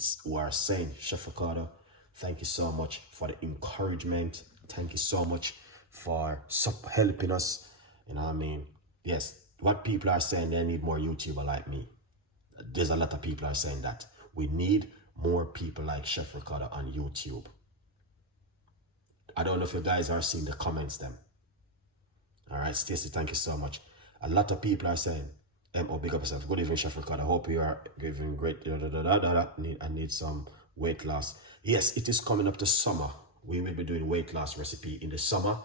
comments who are saying, Chef Ricardo, thank you so much for the encouragement. Thank you so much for helping us. You know what I mean? Yes, what people are saying, they need more YouTuber like me. There's a lot of people are saying that. We need more people like Chef Ricardo on YouTube. I don't know if you guys are seeing the comments then. All right, Stacey, thank you so much. A lot of people are saying, M.O. big up yourself. Good evening, Chef Ricardo. I hope you are giving great. I need some weight loss. Yes, it is coming up to summer. We will be doing weight loss recipe in the summer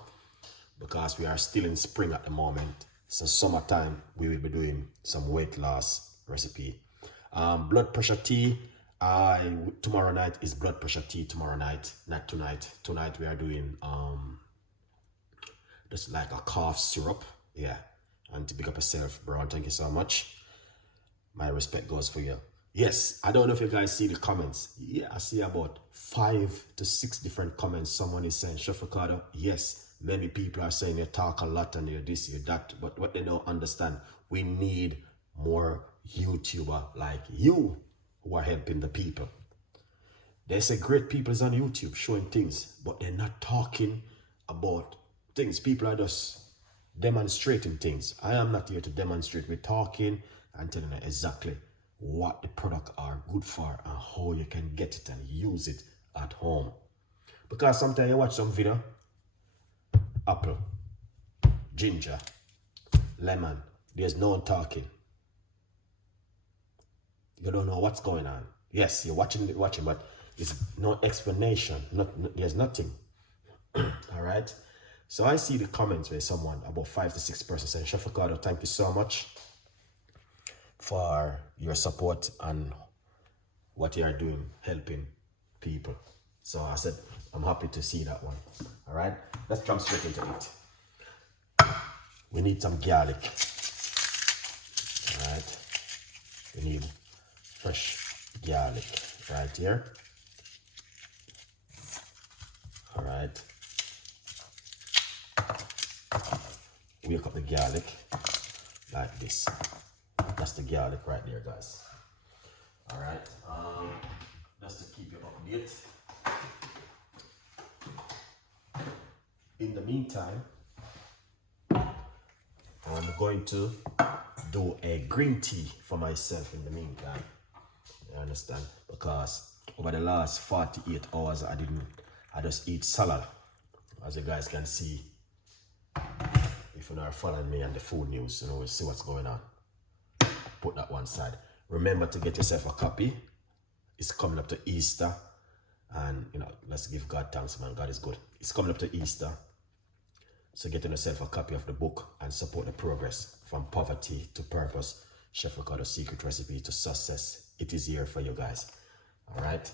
because we are still in spring at the moment. So summertime, we will be doing some weight loss recipe. Blood pressure tea. Tomorrow night is blood pressure tea. Tomorrow night, not tonight. Tonight we are doing just like a cough syrup. Yeah. And to pick up yourself, Brown, thank you so much. My respect goes for you. Yes, I don't know if you guys see the comments. Yeah, I see about 5 to 6 different comments. Someone is saying, Chef Ricardo, yes, many people are saying you talk a lot and you're this, you're that. But what they don't understand, we need more YouTuber like you who are helping the people. They say great people is on YouTube showing things, but they're not talking about things. People are just demonstrating things. I am not here to demonstrate. We're talking and telling you exactly what the product are good for and how you can get it and use it at home. Because sometimes you watch some video, apple, ginger, lemon, there's no talking. You don't know what's going on. Yes, you're watching, but there's no explanation. There's nothing. All right. So I see the comments where someone, about 5 to 6 persons, saying, Chef Ricardo, thank you so much for your support and what you are doing, helping people. So I said, I'm happy to see that one. All right, let's jump straight into it. We need some garlic. All right, we need fresh garlic right here. All right. Wake up the garlic like this. That's the garlic right there, guys. All right, just to keep you updated. In the meantime, I'm going to do a green tea for myself in the meantime. You understand? Because over the last 48 hours, I just eat salad. As you guys can see, if you're not following me on the food news, you know, we'll see what's going on. Put that one side. Remember to get yourself a copy. It's coming up to Easter. And, you know, let's give God thanks, man. God is good. It's coming up to Easter. So get yourself a copy of the book and support the progress from poverty to purpose. Chef Ricardo's secret recipe to success. It is here for you guys. All right.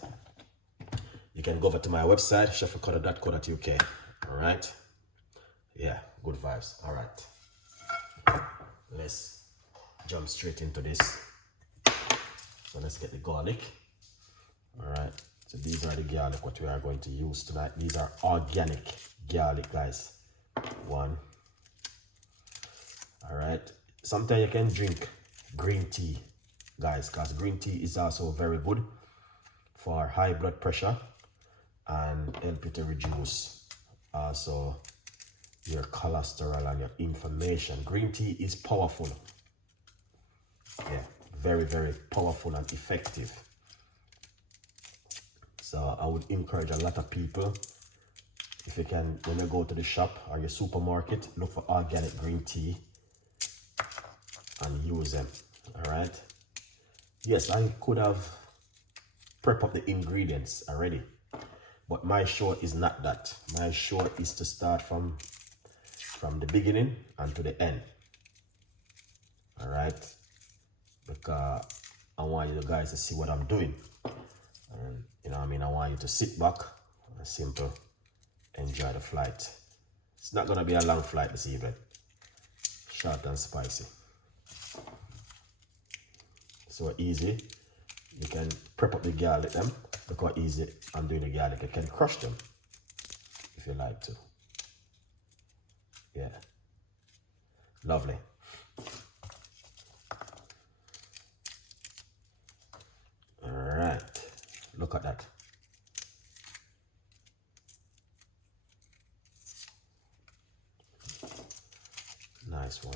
You can go over to my website, chefricardo.co.uk. All right. Yeah, good vibes. All right. Let's jump straight into this. So let's get the garlic. All right. So these are the garlic what we are going to use tonight. These are organic garlic, guys. 1. All right. Sometimes you can drink green tea, guys, because green tea is also very good for high blood pressure and help you to reduce also your cholesterol and your inflammation. Green tea is powerful. Yeah, very, very powerful and effective. So I would encourage a lot of people, if you can, when you go to the shop or your supermarket, look for organic green tea and use them. All right. Yes, I could have prepped up the ingredients already, but my show is not that. My show is to start from the beginning and to the end. All right, because I want you guys to see what I'm doing, and you know what I mean, I want you to sit back and simple enjoy the flight. It's not gonna be a long flight this evening. Short and spicy. So easy. You can prep up the garlic them. Look how easy I'm doing the garlic. You can crush them if you like to. Yeah. Lovely. All right. Look at that. Nice one.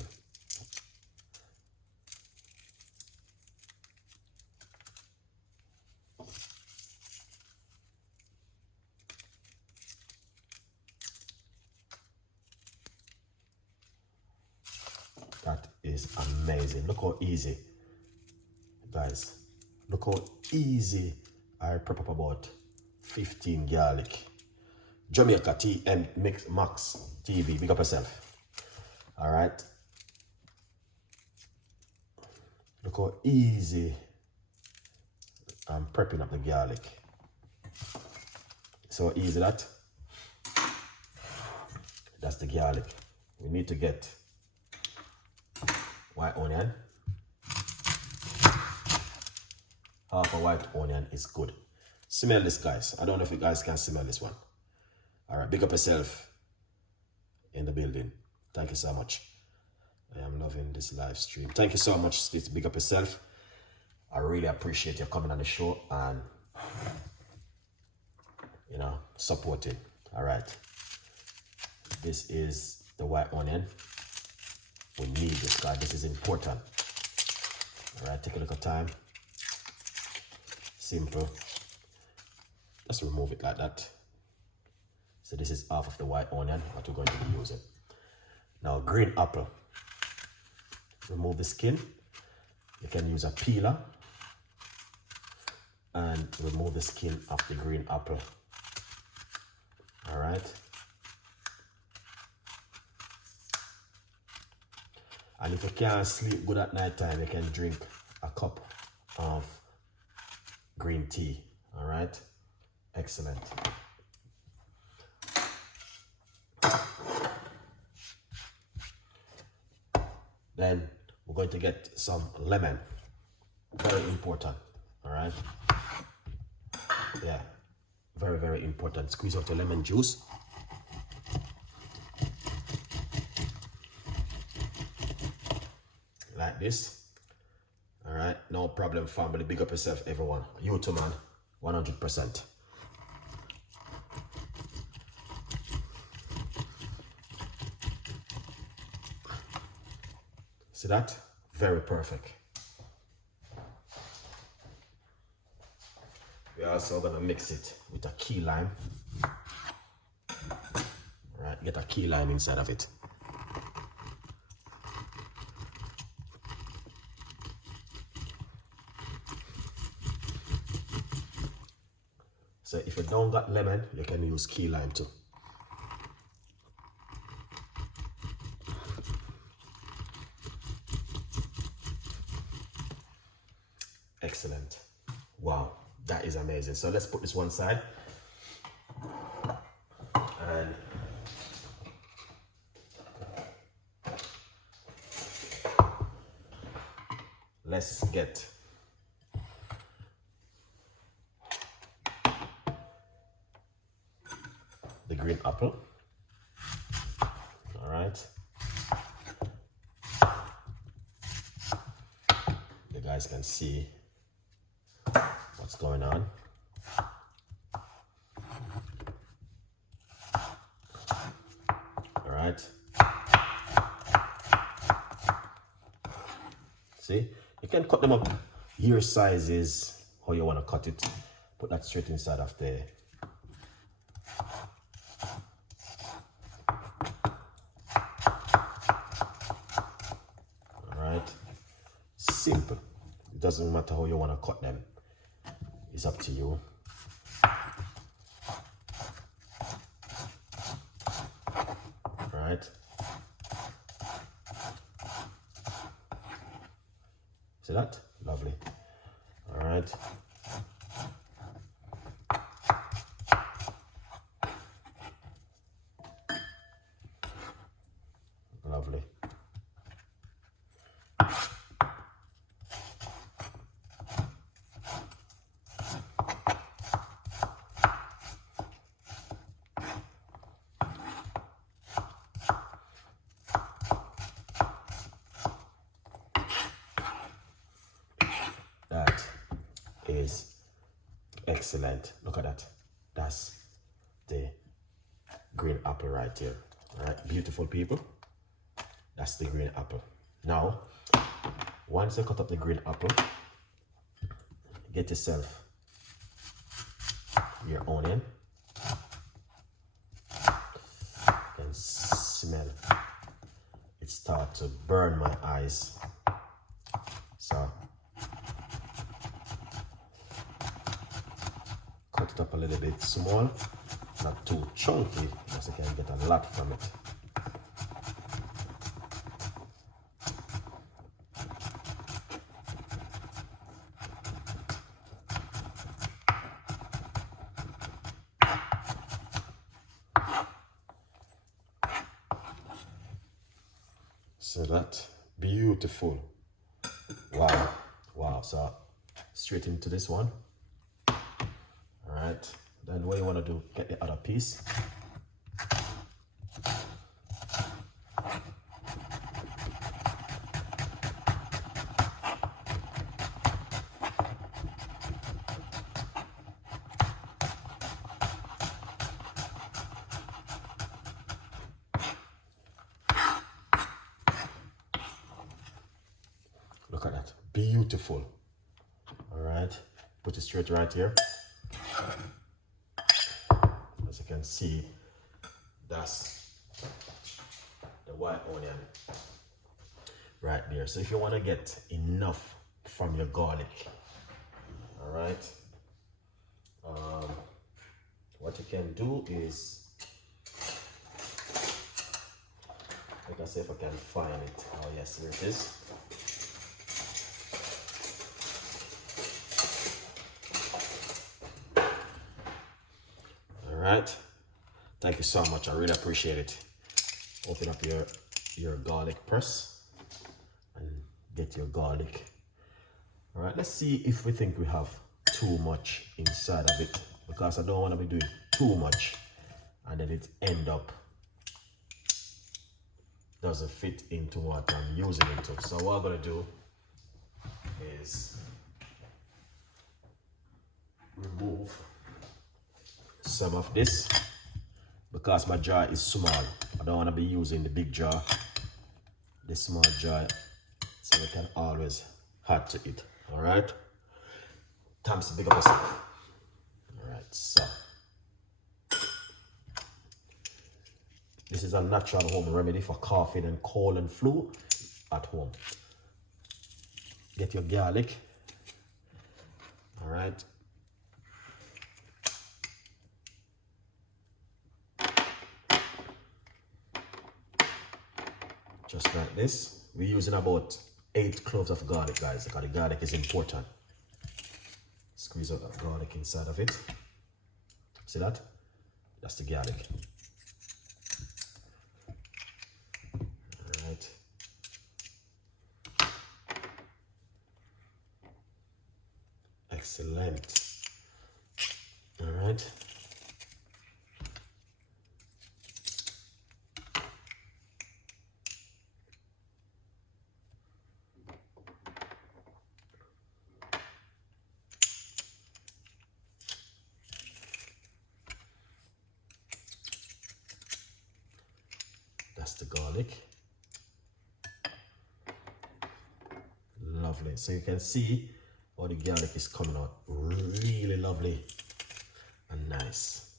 That is amazing. Look how easy, guys. Look how easy I prep up about 15 garlic. Jamaica TM Mix Max TV. Big up yourself. All right. Look how easy I'm prepping up the garlic. So easy that. That's the garlic. We need to get white onion. Half a white onion is good. Smell this, guys. I don't know if you guys can smell this one. All right, big up yourself in the building. Thank you so much. I am loving this live stream. Thank you so much, Steve. Big up yourself. I really appreciate you coming on the show and, you know, supporting. All right. This is the white onion. We need this, guys. This is important. All right, take a look at time. Simple. Just remove it like that. So this is half of the white onion that we're going to be using. Now, green apple. Remove the skin. You can use a peeler and remove the skin of the green apple. All right. And if you can't sleep good at night time, you can drink a cup of green tea. All right. Excellent. Then we're going to get some lemon. Very important. All right. Yeah. Very, very important. Squeeze out the lemon juice. Like this. All right. No problem, family. Big up yourself, everyone. You too, man. 100%. See that? Very perfect. We're also gonna mix it with a key lime. All right, get a key lime inside of it. So if you don't got lemon, you can use key lime too. Excellent. Wow, that is amazing. So let's put this one side. And let's get the green apple. All right. You guys can see what's going on. All right. See, you can cut them up your sizes, how you want to cut it. Put that straight inside of there. All right. Simple. It doesn't matter how you want to cut them. It's up to you. All right. See that? Lovely. All right. Lovely. Excellent. Look at that. That's the green apple right here. All right, beautiful people. That's the green apple. Now, once you cut up the green apple, get yourself your onion. You can smell it start to burn my eyes. So cut it up a little bit small, not too chunky, because you can get a lot from it. So that beautiful. Wow, wow. So straight into this one. All right, then what you want to do, get the other piece. Look at that, beautiful. All right, put it straight right here. As you can see, that's the white onion right there. So if you want to get enough from your garlic, all right, what you can do is, like I say, if I can find it. Oh yes, here it is. Right, thank you so much. I really appreciate it. Open up your garlic press and get your garlic. All right, let's see if we think we have too much inside of it, because I don't want to be doing too much and then it end up doesn't fit into what I'm using it to. So what I'm gonna do is remove some of this, because my jar is small. I don't want to be using the big jar, the small jar, so we can always add to it. All right, time to big up yourself. All right, so this is a natural home remedy for coughing and cold and flu at home. Get your garlic. All right, just like this. We're using about 8 cloves of garlic, guys, because the garlic is important. Squeeze out that garlic inside of it. See that? That's the garlic. All right. Excellent. All right. That's the garlic. Lovely. So you can see how the garlic is coming out really lovely and nice.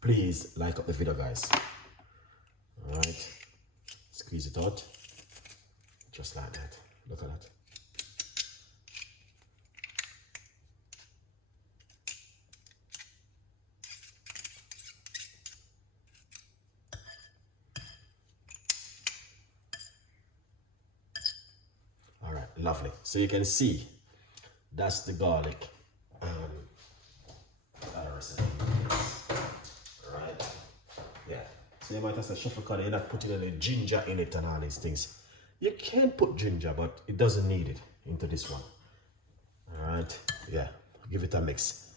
Please like up the video, guys. All right, squeeze it out just like that. Look at that. All right, lovely. So you can see that's the garlic. Right? Yeah. So you might have said, Chef Ricardo, you're not putting any ginger in it and all these things. You can put ginger, but it doesn't need it into this one. All right. Yeah. Give it a mix.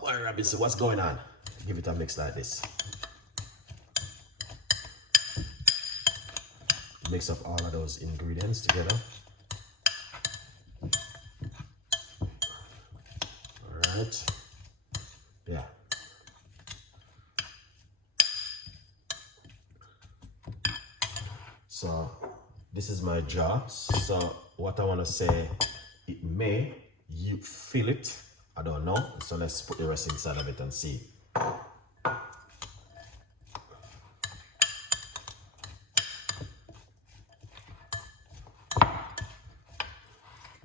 Boy, Robinson, what's going on? Give it a mix like this. Mix up all of those ingredients together. All right. Yeah. So this is my jar. So what I want to say, it may you feel it. I don't know. So let's put the rest inside of it and see.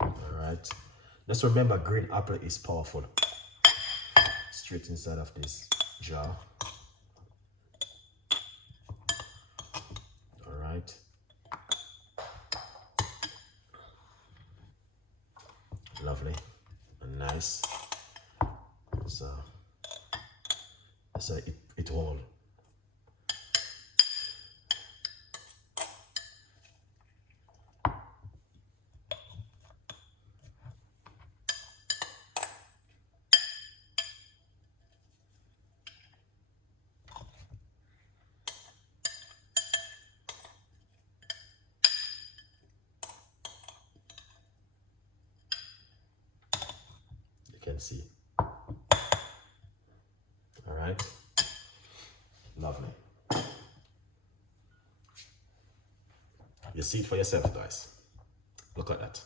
Alright. Just remember, green apple is powerful. Straight inside of this jar. Alright. Lovely and nice. So it all. You can see. All right. Lovely. You see it for yourself, guys. Look at that.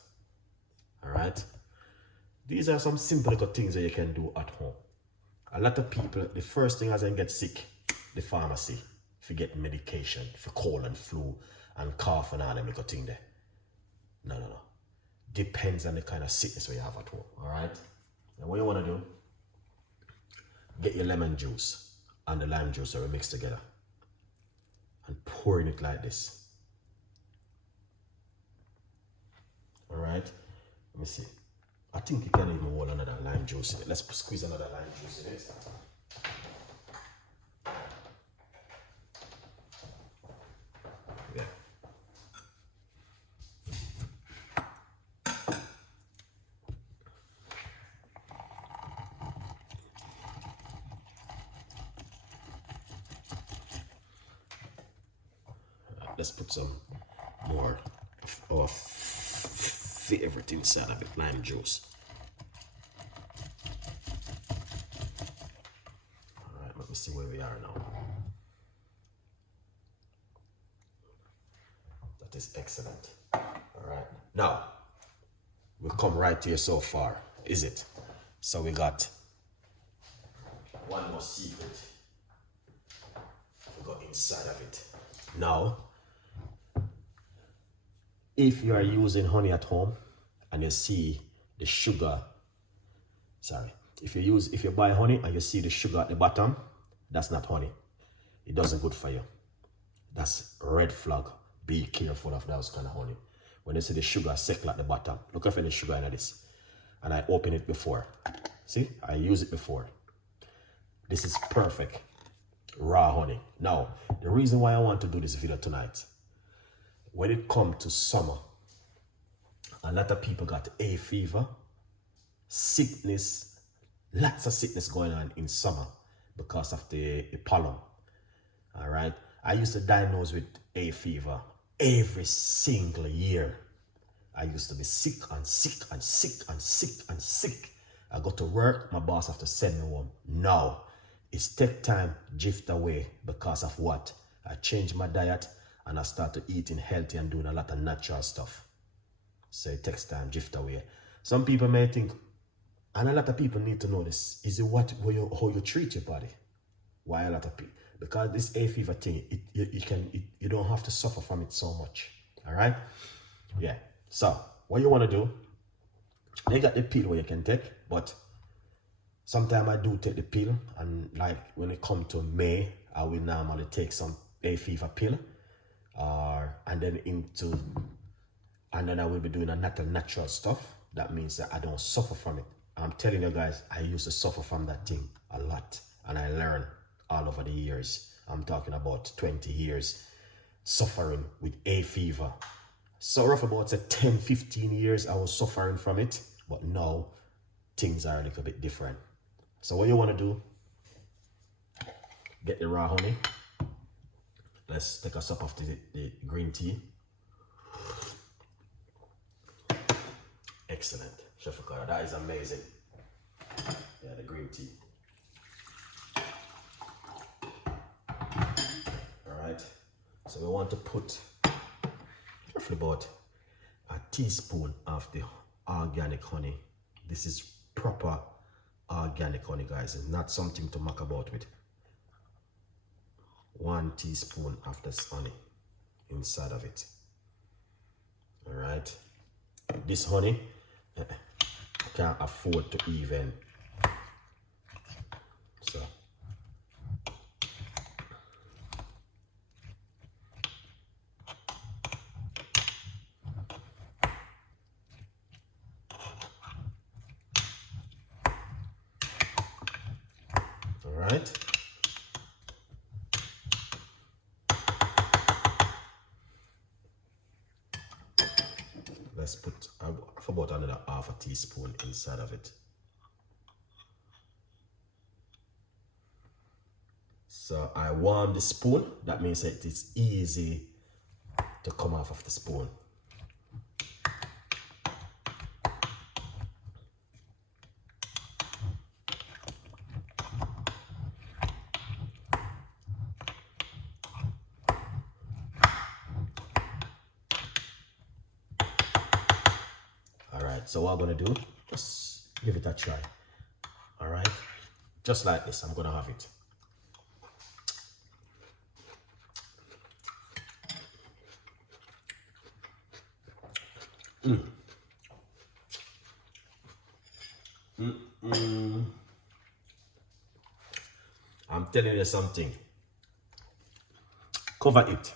All right. These are some simple little things that you can do at home. A lot of people, the first thing as they get sick, the pharmacy, if you get medication for cold and flu and cough and all them little thing there. No. Depends on the kind of sickness you have at home. All right. And what you want to do, get your lemon juice and the lime juice are mixed together and pour in it like this. All right. Let me see. I think you can even hold another lime juice in it. Let's squeeze another lime juice in it. Yeah. Let's put some more of our favorite inside of it, lime juice. All right, let me see where we are now. That is excellent. All right, now we've come right here so far, is it? So we got one more secret. We got inside of it. Now, if you are using honey at home and you see the sugar, if you buy honey and you see the sugar at the bottom, that's not honey. It doesn't good for you. That's a red flag. Be careful of those kind of honey. When you see the sugar settle at the bottom, look for any sugar in this. And I open it before. See, I use it before. This is perfect. Raw honey. Now, the reason why I want to do this video tonight, when it comes to summer, a lot of people got hay fever, sickness, lots of sickness going on in summer because of the pollen. All right. I used to diagnose with hay fever every single year. I used to be sick and sick and sick and sick and sick. I go to work, my boss have to send me home. Now, it's take time drift away because of what? I changed my diet and I started eating healthy and doing a lot of natural stuff. So it takes time drift away. Some people may think, and a lot of people need to know this, is it how you treat your body? Why a lot of people? Because this hay fever thing, you don't have to suffer from it so much. All right? Yeah. So what you want to do, they got the pill where you can take, but sometimes I do take the pill, and like when it comes to May, I will normally take some hay fever pill, and then I will be doing a natural stuff. That means that I don't suffer from it. I'm telling you guys, I used to suffer from that thing a lot, and I learned all over the years. I'm talking about 20 years suffering with hay fever. So rough about 10-15 years I was suffering from it, but now things are a little bit different. So what you want to do, get the raw honey. Let's take a sip of the green tea. Excellent, Chef Ricardo. That is amazing. Yeah, the green tea. All right. So we want to put roughly about a teaspoon of the organic honey. This is proper organic honey, guys. It's not something to muck about with. 1 teaspoon of this honey inside of it. All right. This honey, I can't afford to even. So. All right. Let's put about another half a teaspoon inside of it. So I warm the spoon. That means that it's easy to come off of the spoon. So what I'm gonna do, just give it a try. All right, just like this, I'm gonna have it. I'm telling you something. Cover it.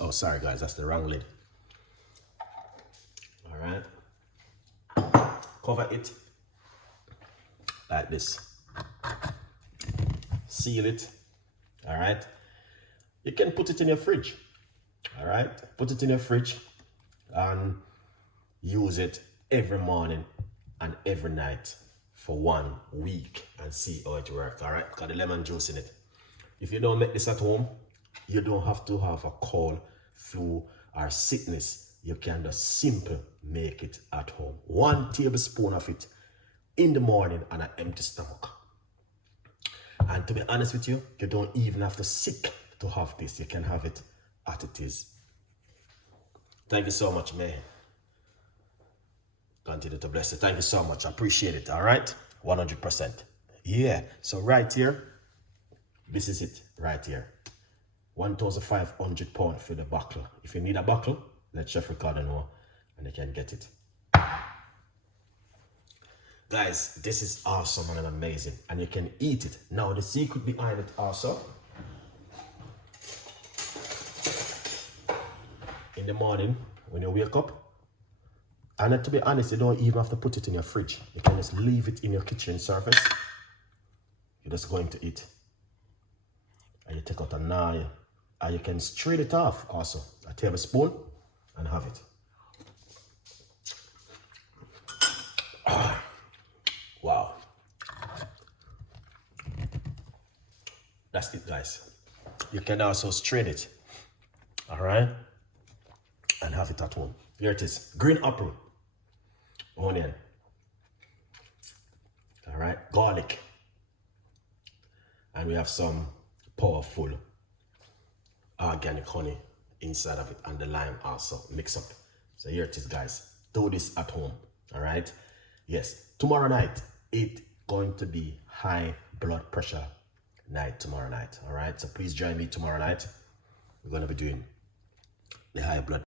Oh, sorry guys, that's the wrong lid. All right. Cover it like this. Seal it. All right. You can put it in your fridge. All right. Put it in your fridge and use it every morning and every night for 1 week and see how it works. All right. Got the lemon juice in it. If you don't make this at home, you don't have to have a cold, flu, or sickness. You can just simply make it at home. 1 tablespoon of it in the morning on an empty stomach. And to be honest with you, you don't even have to sick to have this. You can have it as it is. Thank you so much, man. Continue to bless you. Thank you so much. I appreciate it. All right? 100%. Yeah. So right here, this is it right here. 1,500 pounds for the buckle. If you need a buckle, let Chef Ricardo know and they can get it. Guys, this is awesome and amazing. And you can eat it. Now, the secret behind it also, in the morning, when you wake up, and to be honest, you don't even have to put it in your fridge. You can just leave it in your kitchen surface. You're just going to eat. And you take out a knife, and you can strain it off also. A tablespoon. And have it. Wow. That's it, guys. You can also strain it. All right. And have it at home. Here it is. Green apple. Onion. All right. Garlic. And we have some powerful organic honey inside of it, and the lime also mix up. So here it is, guys. Do this at home. All right. Yes, tomorrow night it's going to be high blood pressure night tomorrow night. All right, so please join me tomorrow night. We're going to be doing the high blood